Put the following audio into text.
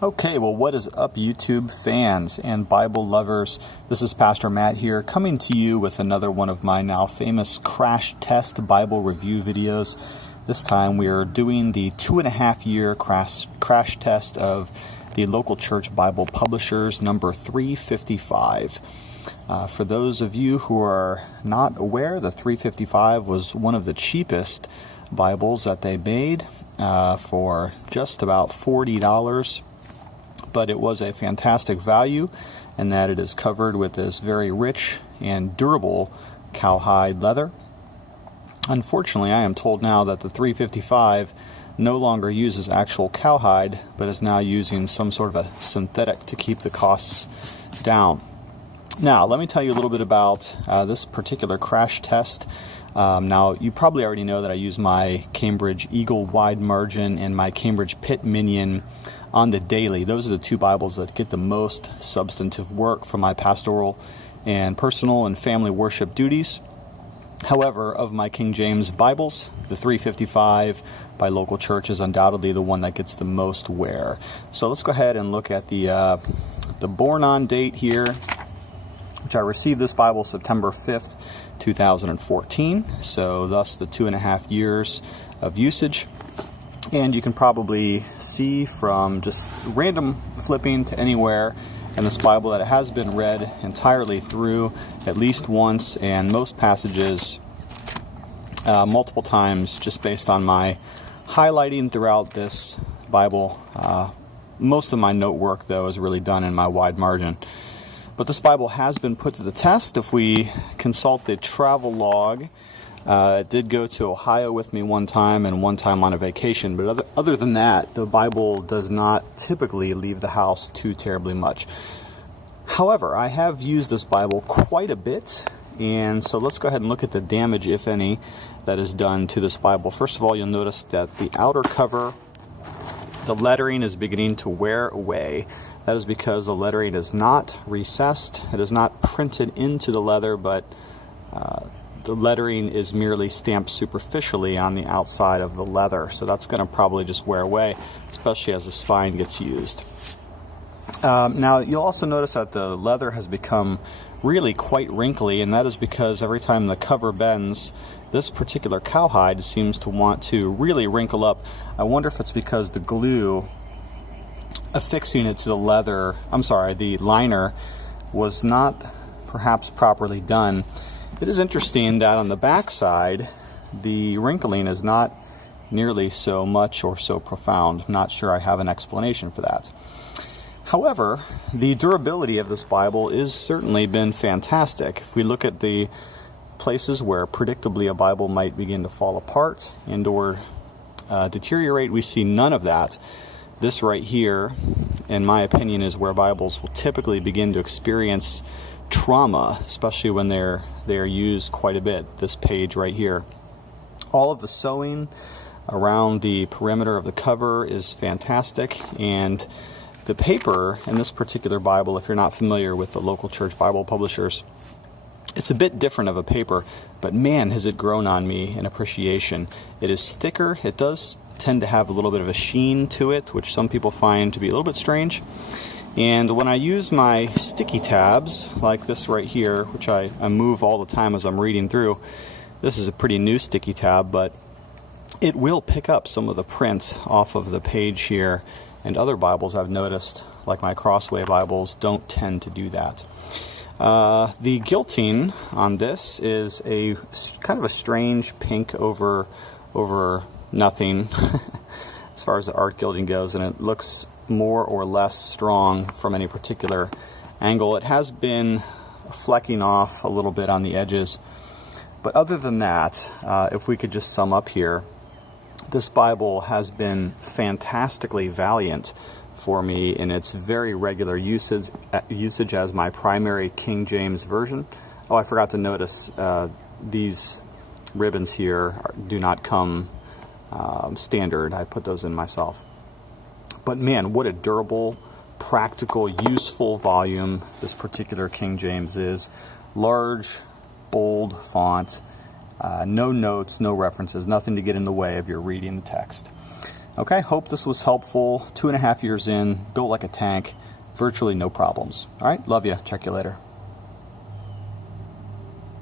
Okay, well, what is up, YouTube fans and Bible lovers? This is Pastor Matt here, coming to you with another one of my now famous crash test Bible review videos. This time we are doing the 2.5-year crash test of the local church Bible publishers, number 355. For those of you who are not aware, the 355 was one of the cheapest Bibles that they made for just about $40. But it was a fantastic value in that it is covered with this very rich and durable cowhide leather. Unfortunately, I am told now that the 355 no longer uses actual cowhide, but is now using some sort of a synthetic to keep the costs down. Now, let me tell you a little bit about this particular crash test. Now, you probably already know that I use my Cambridge Eagle Wide Margin and my Cambridge Pitt Minion on the daily. Those are the two Bibles that get the most substantive work from my pastoral and personal and family worship duties. However, of my King James Bibles, the 355 by local church is undoubtedly the one that gets the most wear. So let's go ahead and look at the born on date here, which I received this Bible September 5th, 2014. So thus the 2.5 years of usage. And you can probably see from just random flipping to anywhere in this Bible that it has been read entirely through at least once, and most passages multiple times, just based on my highlighting throughout this Bible. Most of my note work, though, is really done in my wide margin. But this Bible has been put to the test. If we consult the travel log, it did go to Ohio with me one time and one time on a vacation, but other than that, the Bible does not typically leave the house too terribly much. However, I have used this Bible quite a bit, and so let's go ahead and look at the damage, if any, that is done to this Bible. First of all, you'll notice that the outer cover, the lettering is beginning to wear away. That is because the lettering is not recessed. It is not printed into the leather, but the lettering is merely stamped superficially on the outside of the leather. So that's going to probably just wear away, especially as the spine gets used. Now, you'll also notice that the leather has become really quite wrinkly, and that is because every time the cover bends, this particular cowhide seems to want to really wrinkle up. I wonder if it's because the glue affixing it to the the liner was not perhaps properly done. It is interesting that on the back side, the wrinkling is not nearly so much or so profound. I'm not sure I have an explanation for that. However, the durability of this Bible is certainly been fantastic. If we look at the places where predictably a Bible might begin to fall apart and or deteriorate, we see none of that. This right here, in my opinion, is where Bibles will typically begin to experience trauma, especially when they're used quite a bit. This page right here. All of the sewing around the perimeter of the cover is fantastic, and the paper in this particular Bible, if you're not familiar with the local church Bible publishers, it's a bit different of a paper, but man, has it grown on me in appreciation. It is thicker. It does tend to have a little bit of a sheen to it, which some people find to be a little bit strange. And when I use my sticky tabs, like this right here, which I move all the time as I'm reading through, this is a pretty new sticky tab, but it will pick up some of the print off of the page here, and other Bibles I've noticed, like my Crossway Bibles, don't tend to do that. The gilting on this is a kind of a strange pink over nothing as far as the art gilding goes, and it looks more or less strong from any particular angle. It has been flecking off a little bit on the edges, but other than that, if we could just sum up here, this Bible has been fantastically valiant for me in its very regular usage as my primary King James Version. Oh, I forgot to notice these ribbons here do not come standard. I put those in myself. But man, what a durable, practical, useful volume this particular King James is. Large, bold font, no notes, no references, nothing to get in the way of your reading the text. Okay, hope this was helpful. 2.5 years in, built like a tank, virtually no problems. All right, love you. Check you later.